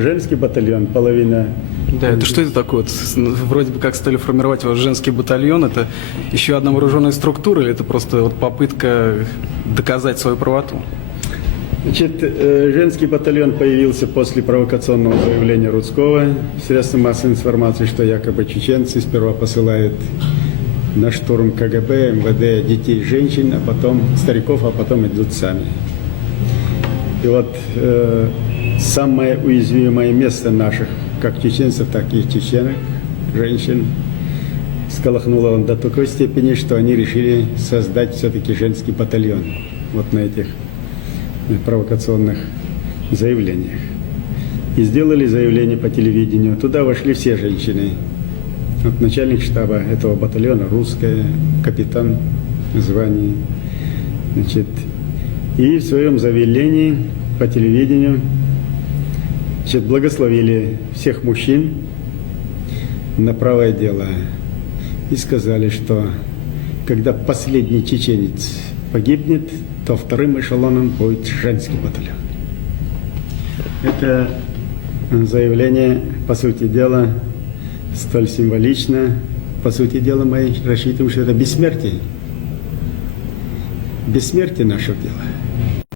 Женский батальон, половина. Да, это что это такое? Вроде бы как стали формировать ваш женский батальон. Это еще одна вооруженная структура или это просто вот попытка доказать свою правоту? Значит, женский батальон появился после провокационного заявления Рудского в средствах массовой информации, что якобы чеченцы сперва посылают на штурм КГБ, МВД детей, женщин, а потом стариков, а потом идут сами. И вот самое уязвимое место наших, как чеченцев, так и чеченок, женщин, сколыхнуло он до такой степени, что они решили создать все-таки женский батальон вот на этих провокационных заявлениях. И сделали заявление по телевидению. Туда вошли все женщины. Вот начальник штаба этого батальона, русская, капитан званий. Значит, и в своем заявлении по телевидению благословили всех мужчин на правое дело и сказали, что когда последний чеченец погибнет, то вторым эшелоном будет женский батальон. Это заявление, по сути дела, столь символично. По сути дела, мы рассчитываем, что это бессмертие. Бессмертие нашего дела.